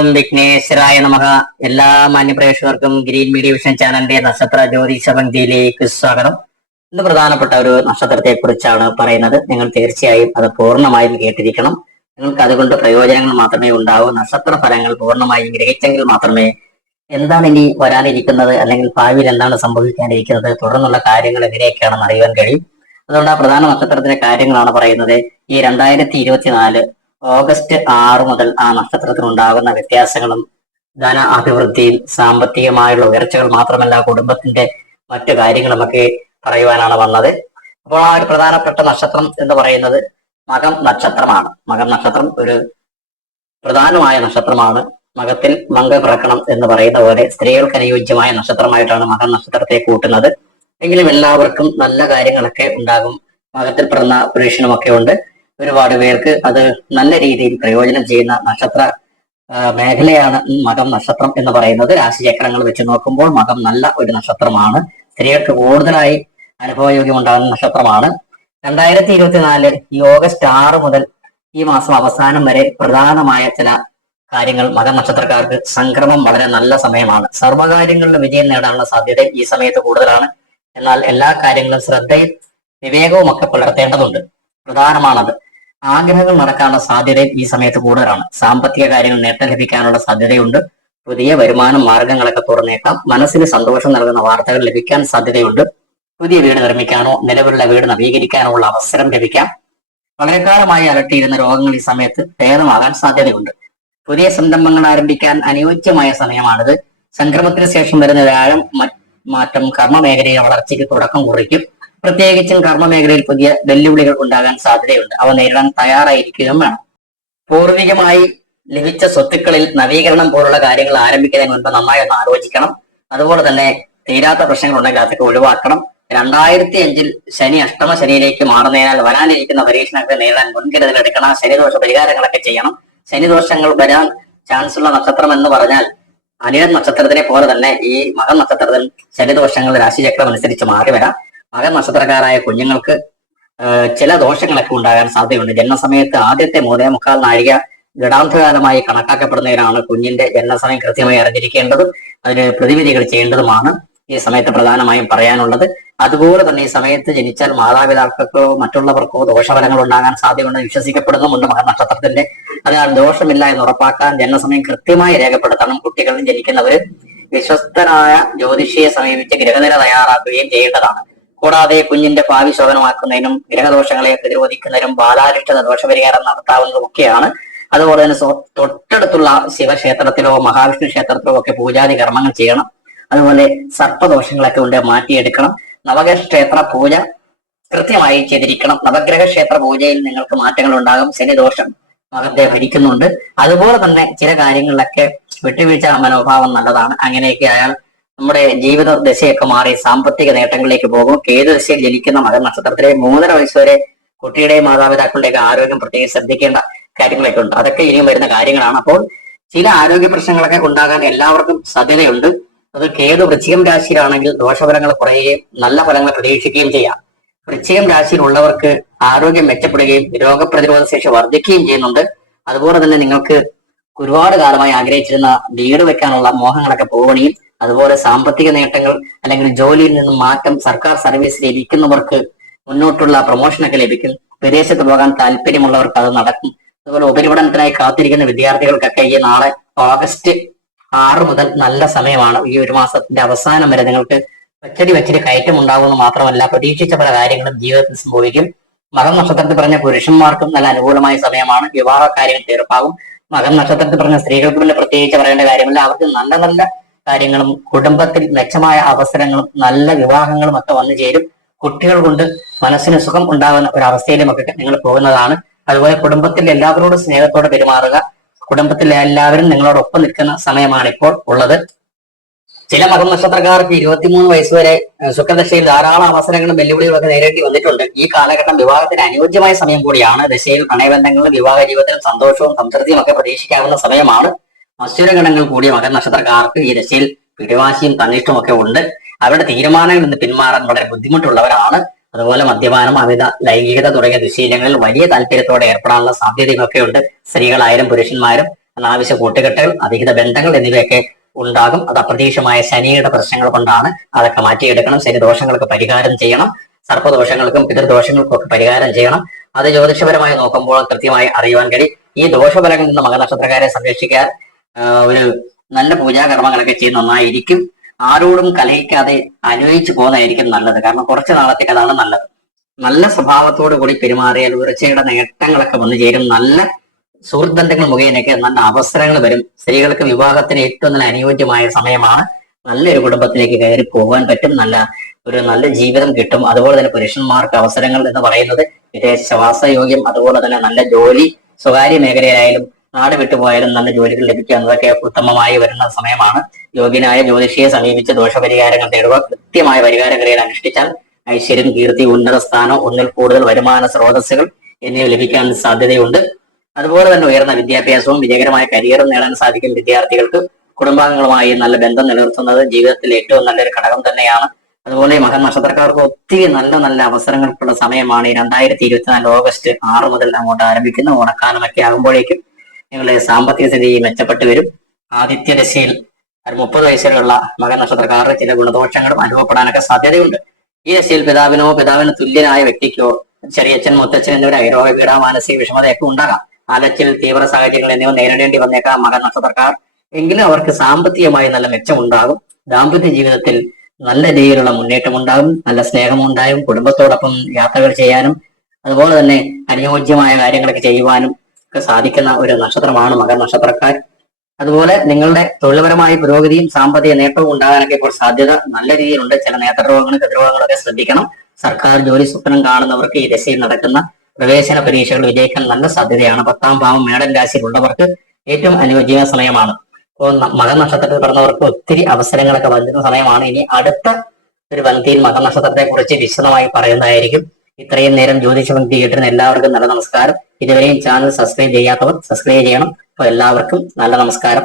ഓം വിഘ്നേശ്വരായ നമഹ എല്ലാ മാന്യപ്രേക്ഷകർക്കും green media vision ചാനലിന്റെ നക്ഷത്ര ജ്യോതിഷ പങ്ക്തിയിലേക്ക് സ്വാഗതം. ഇന്ന് പ്രധാനപ്പെട്ട ഒരു നക്ഷത്രത്തെ കുറിച്ചാണ് പറയുന്നത്. നിങ്ങൾ തീർച്ചയായും അത് പൂർണമായും കേട്ടിരിക്കണം. നിങ്ങൾക്ക് അതുകൊണ്ട് പ്രയോജനങ്ങൾ മാത്രമേ ഉണ്ടാവൂ. നക്ഷത്ര ഫലങ്ങൾ പൂർണമായും ഗ്രഹിച്ചെങ്കിൽ മാത്രമേ എന്താണ് ഇനി വരാനിരിക്കുന്നത്? അല്ലെങ്കിൽ ഭാവിയിൽ എന്താണ് സംഭവിക്കാനിരിക്കുന്നത്? തുടർന്നുള്ള കാര്യങ്ങൾ എങ്ങനെയൊക്കെയാണെന്ന് അറിയാൻ കഴിയും. അതുകൊണ്ട് ആ പ്രധാന നക്ഷത്രത്തിന്റെ കാര്യങ്ങളാണ് പറയുന്നത്. ഈ രണ്ടായിരത്തി ഇരുപത്തിനാല് ഓഗസ്റ്റ് ആറ് മുതൽ ആ നക്ഷത്രത്തിനുണ്ടാകുന്ന വ്യത്യാസങ്ങളും ധന അഭിവൃദ്ധിയും സാമ്പത്തികമായുള്ള ഉയർച്ചകൾ മാത്രമല്ല കുടുംബത്തിന്റെ മറ്റു കാര്യങ്ങളുമൊക്കെ പറയുവാനാണ് വന്നത്. അപ്പോൾ ആ ഒരു പ്രധാനപ്പെട്ട നക്ഷത്രം എന്ന് പറയുന്നത് മകം നക്ഷത്രമാണ്. മകം നക്ഷത്രം ഒരു പ്രധാനമായ നക്ഷത്രമാണ്. മകത്തിൽ മങ്ക പിറക്കണം എന്ന് പറയുന്ന പോലെ സ്ത്രീകൾക്ക് അനുയോജ്യമായ നക്ഷത്രമായിട്ടാണ് മകം നക്ഷത്രത്തെ കൂട്ടുന്നത്. എങ്കിലും എല്ലാവർക്കും നല്ല കാര്യങ്ങളൊക്കെ ഉണ്ടാകും. മകത്തിൽ പിറന്ന പുരുഷനുമൊക്കെ ഉണ്ട്. ഒരുപാട് പേർക്ക് അത് നല്ല രീതിയിൽ പ്രയോജനം ചെയ്യുന്ന നക്ഷത്ര മേഖലയാണ് മകം നക്ഷത്രം എന്ന് പറയുന്നത്. രാശിചക്രങ്ങൾ വെച്ച് നോക്കുമ്പോൾ മകം നല്ല ഒരു നക്ഷത്രമാണ്. സ്ത്രീകൾക്ക് കൂടുതലായി അനുഭവയോഗ്യം ഉണ്ടാകുന്ന നക്ഷത്രമാണ്. രണ്ടായിരത്തി ഇരുപത്തിനാല് ഈ ഓഗസ്റ്റ് ആറ് മുതൽ ഈ മാസം അവസാനം വരെ പ്രധാനമായ ചില കാര്യങ്ങൾ മകം നക്ഷത്രക്കാർക്ക് സംക്രമം വളരെ നല്ല സമയമാണ്. സർവകാര്യങ്ങളിലും വിജയം നേടാനുള്ള സാധ്യത ഈ സമയത്ത് കൂടുതലാണ്. എന്നാൽ എല്ലാ കാര്യങ്ങളും ശ്രദ്ധയും വിവേകവും ഒക്കെ പുലർത്തേണ്ടതുണ്ട്. പ്രധാനമാണത്. ആഗ്രഹങ്ങൾ നടക്കാനുള്ള സാധ്യതയും ഈ സമയത്ത് കൂടുതലാണ്. സാമ്പത്തിക കാര്യങ്ങൾ നേട്ടം ലഭിക്കാനുള്ള സാധ്യതയുണ്ട്. പുതിയ വരുമാന മാർഗങ്ങളൊക്കെ തുറന്നേക്കാം. മനസ്സിന് സന്തോഷം നൽകുന്ന വാർത്തകൾ ലഭിക്കാൻ സാധ്യതയുണ്ട്. പുതിയ വീട് നിർമ്മിക്കാനോ നിലവിലുള്ള വീട് നവീകരിക്കാനോ ഉള്ള അവസരം ലഭിക്കാം. വളരെക്കാലമായി അലട്ടിയിരുന്ന രോഗങ്ങൾ ഈ സമയത്ത് ഭേദമാകാൻ സാധ്യതയുണ്ട്. പുതിയ സംരംഭങ്ങൾ ആരംഭിക്കാൻ അനുയോജ്യമായ സമയമാണിത്. സംക്രമത്തിന് ശേഷം വരുന്ന വ്യാഴം മാറ്റം കർമ്മ മേഖലയിലെ വളർച്ചയ്ക്ക് തുടക്കം കുറിക്കും. പ്രത്യേകിച്ചും കർമ്മ മേഖലയിൽ പുതിയ വെല്ലുവിളികൾ ഉണ്ടാകാൻ സാധ്യതയുണ്ട്. അവ നേരിടാൻ തയ്യാറായിരിക്കുകയും വേണം. പൂർവികമായി ലഭിച്ച സ്വത്തുക്കളിൽ നവീകരണം പോലുള്ള കാര്യങ്ങൾ ആരംഭിക്കുന്നതിന് മുൻപ് നന്നായി ഒന്ന് ആലോചിക്കണം. അതുപോലെ തന്നെ തീരാത്ത പ്രശ്നങ്ങൾ ഉണ്ടെങ്കിൽ അതൊക്കെ ഒഴിവാക്കണം. രണ്ടായിരത്തി അഞ്ചിൽ ശനി അഷ്ടമ ശനിയിലേക്ക് മാറുന്നതിനാൽ വരാനിരിക്കുന്ന പരീക്ഷണങ്ങളെ നേരിടാൻ മുൻകരുതൽ എടുക്കണം. ശനിദോഷ പരിഹാരങ്ങളൊക്കെ ചെയ്യണം. ശനിദോഷങ്ങൾ വരാൻ ചാൻസ് ഉള്ള നക്ഷത്രം എന്ന് പറഞ്ഞാൽ അനിഴൻ നക്ഷത്രത്തിനെ പോലെ തന്നെ ഈ മകൻ നക്ഷത്രത്തിൽ ശനിദോഷങ്ങൾ രാശിചക്രം അനുസരിച്ച് മാറി വരാം മകൻ നക്ഷത്രക്കാരായ കുഞ്ഞുങ്ങൾക്ക് ചില ദോഷങ്ങളൊക്കെ ഉണ്ടാകാൻ സാധ്യതയുണ്ട്. ജന്മസമയത്ത് ആദ്യത്തെ മൂന്നേ മുക്കാൽ നാഴിക ഗടാന്ധകാലമായി കണക്കാക്കപ്പെടുന്നതിനാണ് കുഞ്ഞിന്റെ ജന്മസമയം കൃത്യമായി അറിഞ്ഞിരിക്കേണ്ടതും അതിന് പ്രതിവിധികൾ ചെയ്യേണ്ടതുമാണ് ഈ സമയത്ത് പ്രധാനമായും പറയാനുള്ളത്. അതുപോലെ തന്നെ ഈ സമയത്ത് ജനിച്ചാൽ മാതാപിതാക്കൾക്കോ മറ്റുള്ളവർക്കോ ദോഷഫലങ്ങൾ ഉണ്ടാകാൻ സാധ്യതയുണ്ടെന്ന് വിശ്വസിക്കപ്പെടുന്നുമുണ്ട് മകൻ നക്ഷത്രത്തിന്റെ. അതിനാൽ ദോഷമില്ല എന്ന് ഉറപ്പാക്കാൻ ജന്മസമയം കൃത്യമായി രേഖപ്പെടുത്തണം. കുട്ടികളിൽ ജനിക്കുന്നവര് വിശ്വസ്തരായ ജ്യോതിഷിയെ സമീപിച്ച് ഗ്രഹനില തയ്യാറാക്കുകയും ചെയ്യേണ്ടതാണ്. കൂടാതെ കുഞ്ഞിന്റെ ഭാവി ശോഭനമാക്കുന്നതിനും ഗ്രഹദോഷങ്ങളെ പ്രതിരോധിക്കുന്നതിനും ബാലാരിഷ്ടത ദോഷപരിഹാരം നടത്താവുന്നതുമൊക്കെയാണ്. അതുപോലെ തന്നെ തൊട്ടടുത്തുള്ള ശിവക്ഷേത്രത്തിലോ മഹാവിഷ്ണു ക്ഷേത്രത്തിലോ ഒക്കെ പൂജാതി കർമ്മങ്ങൾ ചെയ്യണം. അതുപോലെ സർപ്പദോഷങ്ങളൊക്കെ ഉണ്ട് മാറ്റിയെടുക്കണം. നവഗ്രഹ ക്ഷേത്ര പൂജ കൃത്യമായി ചെയ്തിരിക്കണം. നവഗ്രഹ ക്ഷേത്ര പൂജയിൽ നിങ്ങൾക്ക് മാറ്റങ്ങൾ ഉണ്ടാകും ശനിദോഷം മകത്തെ ഭരിക്കുന്നുണ്ട്. അതുപോലെ തന്നെ ചില കാര്യങ്ങളിലൊക്കെ വിട്ടുവീഴ്ച മനോഭാവം നല്ലതാണ്. അങ്ങനെയൊക്കെ ആയാൽ നമ്മുടെ ജീവിത ദശയൊക്കെ മാറി സാമ്പത്തിക നേട്ടങ്ങളിലേക്ക് പോകും. ദശയിൽ ജനിക്കുന്ന മകൻ നക്ഷത്രത്തിലെ മൂന്നര വയസ്സ് വരെ കുട്ടിയുടെയും മാതാപിതാക്കളുടെയൊക്കെ ആരോഗ്യം പ്രത്യേകം ശ്രദ്ധിക്കേണ്ട കാര്യങ്ങളൊക്കെ ഉണ്ട്. അതൊക്കെ ഇനിയും വരുന്ന കാര്യങ്ങളാണ്. അപ്പോൾ ചില ആരോഗ്യ പ്രശ്നങ്ങളൊക്കെ ഉണ്ടാകാൻ എല്ലാവർക്കും സാധ്യതയുണ്ട്. അത് കേതു വൃശ്ചികം രാശിയിലാണെങ്കിൽ ദോഷഫലങ്ങൾ കുറയുകയും നല്ല ഫലങ്ങൾ പ്രതീക്ഷിക്കുകയും ചെയ്യാം. വൃശ്ചികം രാശിയിലുള്ളവർക്ക് ആരോഗ്യം മെച്ചപ്പെടുകയും രോഗപ്രതിരോധ ശേഷി വർദ്ധിക്കുകയും ചെയ്യുന്നുണ്ട്. അതുപോലെ തന്നെ നിങ്ങൾക്ക് ഒരുപാട് കാലമായി ആഗ്രഹിച്ചിരുന്ന വീട് വെക്കാനുള്ള മോഹങ്ങളൊക്കെ പോവുകയും അതുപോലെ സാമ്പത്തിക നേട്ടങ്ങൾ അല്ലെങ്കിൽ ജോലിയിൽ നിന്നും മാറ്റം സർക്കാർ സർവീസ് ലഭിക്കുന്നവർക്ക് മുന്നോട്ടുള്ള പ്രൊമോഷനൊക്കെ ലഭിക്കും. വിദേശത്ത് പോകാൻ താല്പര്യമുള്ളവർക്ക് അത് നടക്കും. അതുപോലെ ഉപരിപഠനത്തിനായി കാത്തിരിക്കുന്ന വിദ്യാർത്ഥികൾക്കൊക്കെ ഈ നാളെ ഓഗസ്റ്റ് ആറ് മുതൽ നല്ല സമയമാണ്. ഈ ഒരു മാസത്തിന്റെ അവസാനം വരെ നിങ്ങൾക്ക് വെച്ചടി വെച്ചടി കയറ്റം ഉണ്ടാകുമെന്ന് മാത്രമല്ല പ്രതീക്ഷിച്ച പല കാര്യങ്ങളും ജീവിതത്തിൽ സംഭവിക്കും. മകം നക്ഷത്രത്തിൽ പറഞ്ഞ പുരുഷന്മാർക്കും നല്ല അനുകൂലമായ സമയമാണ്. വിവാഹ കാര്യങ്ങൾ തീർപ്പാകും മകം നക്ഷത്രത്തിൽ പറഞ്ഞ സ്ത്രീകൾക്ക് പിന്നെ പ്രത്യേകിച്ച് പറയേണ്ട കാര്യമില്ല. അവർക്ക് നല്ല നല്ല കാര്യങ്ങളും കുടുംബത്തിൽ മെച്ചമായ അവസരങ്ങളും നല്ല വിവാഹങ്ങളും ഒക്കെ വന്നു ചേരും. കുട്ടികൾ കൊണ്ട് മനസ്സിന് സുഖം ഉണ്ടാകുന്ന ഒരു അവസ്ഥയിലുമൊക്കെ നിങ്ങൾ പോകുന്നതാണ്. അതുപോലെ കുടുംബത്തിൽ എല്ലാവരോടും സ്നേഹത്തോടെ പെരുമാറുക. കുടുംബത്തിലെ എല്ലാവരും നിങ്ങളോടൊപ്പം നിൽക്കുന്ന സമയമാണ് ഇപ്പോൾ ഉള്ളത്. ചില മകം നക്ഷത്രക്കാർക്ക് ഇരുപത്തിമൂന്ന് വയസ്സ് വരെ ശുക്രദശയിൽ ധാരാളം അവസരങ്ങളും വെല്ലുവിളികളും ഒക്കെ നേരിടേണ്ടി വന്നിട്ടുണ്ട്. ഈ കാലഘട്ടം വിവാഹത്തിന് അനുയോജ്യമായ സമയം കൂടിയാണ്. ദശയിൽ പ്രണയബന്ധങ്ങളിലും വിവാഹ ജീവിതത്തിലും സന്തോഷവും സംതൃപ്തിയും ഒക്കെ പ്രതീക്ഷിക്കാവുന്ന സമയമാണ്. മത്സരഗണങ്ങൾ കൂടിയ മകൻ നക്ഷത്രക്കാർക്ക് ഈ ദശയിൽ പിടിവാശിയും തന്നിഷ്ടവും ഒക്കെ ഉണ്ട്. അവരുടെ തീരുമാനങ്ങളിൽ നിന്ന് പിന്മാറാൻ വളരെ ബുദ്ധിമുട്ടുള്ളവരാണ്. അതുപോലെ മദ്യപാനം അമിത ലൈംഗികത തുടങ്ങിയ ദുശീലങ്ങളിൽ വലിയ താല്പര്യത്തോടെ ഏർപ്പെടാനുള്ള സാധ്യതകളൊക്കെ ഉണ്ട്. സ്ത്രീകളായാലും പുരുഷന്മാരും അനാവശ്യ കൂട്ടുകെട്ടുകൾ അധികൃത ബന്ധങ്ങൾ എന്നിവയൊക്കെ ഉണ്ടാകും. അത് അപ്രതീക്ഷിതമായ ശനിയുടെ പ്രശ്നങ്ങൾ കൊണ്ടാണ് അതൊക്കെ മാറ്റിയെടുക്കണം. ശനി ദോഷങ്ങൾക്ക് പരിഹാരം ചെയ്യണം. സർപ്പദോഷങ്ങൾക്കും പിതൃദോഷങ്ങൾക്കും ഒക്കെ പരിഹാരം ചെയ്യണം. അത് ജ്യോതിഷപരമായി നോക്കുമ്പോൾ കൃത്യമായി അറിയുവാൻ കഴിയും. ഈ ദോഷഫലങ്ങളിൽ നിന്ന് മകനക്ഷത്രക്കാരെ സംരക്ഷിക്കാൻ ഒരു നല്ല പൂജാകർമ്മങ്ങളൊക്കെ ചെയ്ത് നന്നായിരിക്കും. ആരോടും കലഹിക്കാതെ അനുഭവിച്ചു പോകുന്നതായിരിക്കും നല്ലത്. കാരണം കുറച്ച് നാളത്തേക്ക് അതാണ് നല്ലത്. നല്ല സ്വഭാവത്തോടു കൂടി പെരുമാറിയാൽ ഉയർച്ചയുടെ നേട്ടങ്ങളൊക്കെ വന്നു ചേരും. നല്ല സുഹൃത്ത് ബന്ധങ്ങൾ മുഖേനയൊക്കെ നല്ല അവസരങ്ങൾ വരും. സ്ത്രീകൾക്ക് വിവാഹത്തിന് ഏറ്റവും നല്ല അനുയോജ്യമായ സമയമാണ്. നല്ലൊരു കുടുംബത്തിലേക്ക് കയറി പോകാൻ പറ്റും. നല്ല ഒരു നല്ല ജീവിതം കിട്ടും. അതുപോലെ തന്നെ പുരുഷന്മാർക്ക് അവസരങ്ങൾ എന്ന് പറയുന്നത് വിദേശവാസയോഗ്യം അതുപോലെ തന്നെ നല്ല ജോലി സ്വകാര്യ മേഖലയിലായാലും നാട് വിട്ടുപോയാലും നല്ല ജോലികൾ ലഭിക്കുക എന്നതൊക്കെ ഉത്തമമായി വരുന്ന സമയമാണ്. യോഗ്യനായ ജ്യോതിഷിയെ സമീപിച്ച് ദോഷപരിഹാരങ്ങൾ തേടുക. കൃത്യമായ പരിഹാര അനുഷ്ഠിച്ചാൽ ഐശ്വര്യം കീർത്തി ഉന്നത സ്ഥാനം ഒന്നിൽ കൂടുതൽ വരുമാന സ്രോതസ്സുകൾ എന്നിവ ലഭിക്കാൻ സാധ്യതയുണ്ട്. അതുപോലെ തന്നെ ഉയർന്ന വിദ്യാഭ്യാസവും വിജയകരമായ കരിയറും നേടാൻ സാധിക്കും വിദ്യാർത്ഥികൾക്ക്. കുടുംബാംഗങ്ങളുമായി നല്ല ബന്ധം നിലനിർത്തുന്നത് ജീവിതത്തിൽ ഏറ്റവും നല്ലൊരു ഘടകം തന്നെയാണ്. അതുപോലെ മകൻ നക്ഷത്രക്കാർക്ക് ഒത്തിരി നല്ല നല്ല അവസരങ്ങൾക്കുള്ള സമയമാണ് ഈ രണ്ടായിരത്തി ഇരുപത്തിനാല് ഓഗസ്റ്റ് ആറ് മുതൽ അങ്ങോട്ട് ആരംഭിക്കുന്ന ഓണക്കാലമൊക്കെ ആകുമ്പോഴേക്കും. നിങ്ങളുടെ സാമ്പത്തിക സ്ഥിതി മെച്ചപ്പെട്ടു വരും. ആദിത്യ ദശയിൽ ഒരു മുപ്പത് വയസ്സിലുള്ള മകൻ നക്ഷത്രക്കാരുടെ ചില ഗുണദോഷങ്ങളും അനുഭവപ്പെടാനൊക്കെ സാധ്യതയുണ്ട്. ഈ ദശയിൽ പിതാവിനോ പിതാവിന് തുല്യനായ വ്യക്തിക്കോ ചെറിയച്ഛൻ മുത്തച്ഛൻ എന്നിവരായി രോഗപീഠ മാനസിക വിഷമതയൊക്കെ ഉണ്ടാകാം. അലച്ചിൽ തീവ്ര സാഹചര്യങ്ങൾ എന്നിവ നേരിടേണ്ടി വന്നേക്കാം മകൻ നക്ഷത്രക്കാർ. എങ്കിലും അവർക്ക് സാമ്പത്തികമായി നല്ല മെച്ചമുണ്ടാകും. ദാമ്പത്യ ജീവിതത്തിൽ നല്ല രീതിയിലുള്ള മുന്നേറ്റം ഉണ്ടാകും നല്ല സ്നേഹമുണ്ടാകും കുടുംബത്തോടൊപ്പം യാത്രകൾ ചെയ്യാനും അതുപോലെ തന്നെ അനുയോജ്യമായ കാര്യങ്ങളൊക്കെ ചെയ്യുവാനും ഒക്കെ സാധിക്കുന്ന ഒരു നക്ഷത്രമാണ് മകർ നക്ഷത്രക്കാർ. അതുപോലെ നിങ്ങളുടെ തൊഴിൽപരമായ പുരോഗതിയും സാമ്പത്തിക നേട്ടവും ഉണ്ടാകാനൊക്കെ ഇപ്പോൾ സാധ്യത നല്ല രീതിയിലുണ്ട്. ചില നേത്രരോഗങ്ങളും ഹൃദ്രോഗങ്ങളൊക്കെ ശ്രദ്ധിക്കണം. സർക്കാർ ജോലി സ്വപ്നം കാണുന്നവർക്ക് ഈ ദശയിൽ നടക്കുന്ന പ്രവേശന പരീക്ഷകൾ വിജയിക്കാൻ നല്ല സാധ്യതയാണ്. പത്താം ഭാവം മേടൻ രാശിയിലുള്ളവർക്ക് ഏറ്റവും അനുയോജ്യമായ സമയമാണ്. ഇപ്പോൾ മകർ നക്ഷത്രത്തിൽ പറഞ്ഞവർക്ക് ഒത്തിരി അവസരങ്ങളൊക്കെ വന്നിരുന്ന സമയമാണ്. ഇനി അടുത്ത ഒരു വന്തിയിൽ മകർ നക്ഷത്രത്തെ കുറിച്ച് വിശദമായി പറയുന്നതായിരിക്കും. ഇത്രയും നേരം ജ്യോതിഷ കേട്ടിരുന്ന എല്ലാവർക്കും നല്ല നമസ്കാരം. ഇതുവരെയും ചാനൽ സബ്സ്ക്രൈബ് ചെയ്യാത്തവർ സബ്സ്ക്രൈബ് ചെയ്യണം. അപ്പൊ എല്ലാവർക്കും നല്ല നമസ്കാരം.